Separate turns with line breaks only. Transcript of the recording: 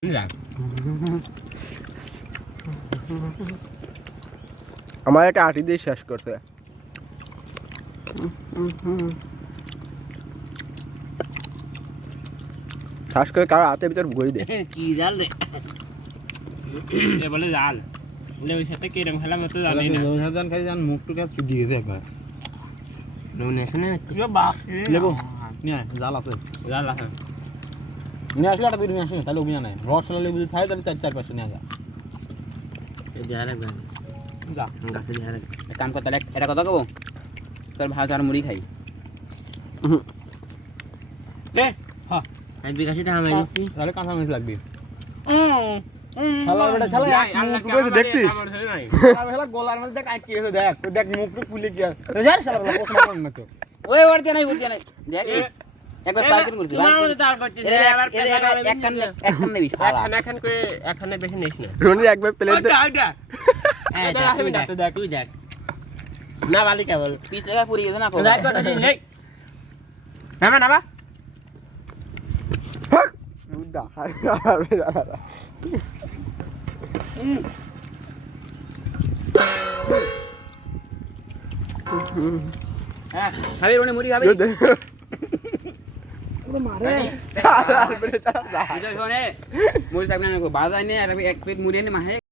যাক
আমার একটা আটি দিয়ে শেষ করতে ঠাস করে কারো হাতের ভিতর বই দে
কি জাল রে
এ বলে জাল বলে ওই সাথে কিরম খেলা মতো জানি না
জান খাই জান মুখ টুক আছে দিয়ে দে একবার
নুনে শুনে
বাপ
লেবো নিয়ে আয়, জাল আছে
জাল আছে
নিয়ে আসলে একটা নিয়ে আসলে তাহলে অভিযান নাই রসলা লেবু যদি থাকে তাহলে 4-5 নিয়ে যা
দেয়া রাখবে
যা
গাছে দেয়া রাখবে
এক কাম কর তাহলে এটা কথা কব তোর ভাত আর মুড়ি খাই
এ হ্যাঁ
আমি বিকাশটা আমি দিছি
তাহলে কাঁচা মরিচ লাগবে
শালা বেটা শালা এক মুখ করে দেখতিস শালা গলার মধ্যে দেখ আটকে গেছে দেখ দেখ মুখটা ফুলে কি আছে যার শালা বেটা পোস্ট মারন না তো
ওই ওর দিয়ে নাই দেখ একবার পাইকিন করছিস
তোমার দাল করছিস আবার
এক কান নেবি শালা
এখন কই এখানে বেশি নিস না
রনি একবার প্লেট দে
ওইটা
এই দেখ তুই দেখ
না বালি কেবল
30 টাকা পুরি গেছে না
দেখ কত দিন নেই হ্যাঁ না বা
উদা
হ্যাঁ খাবি রনি মুড়ি খাবি
মারে
মুড়ি থাকবে না বাজার নে আর এক প্লেট মুড়ি এনে মাহে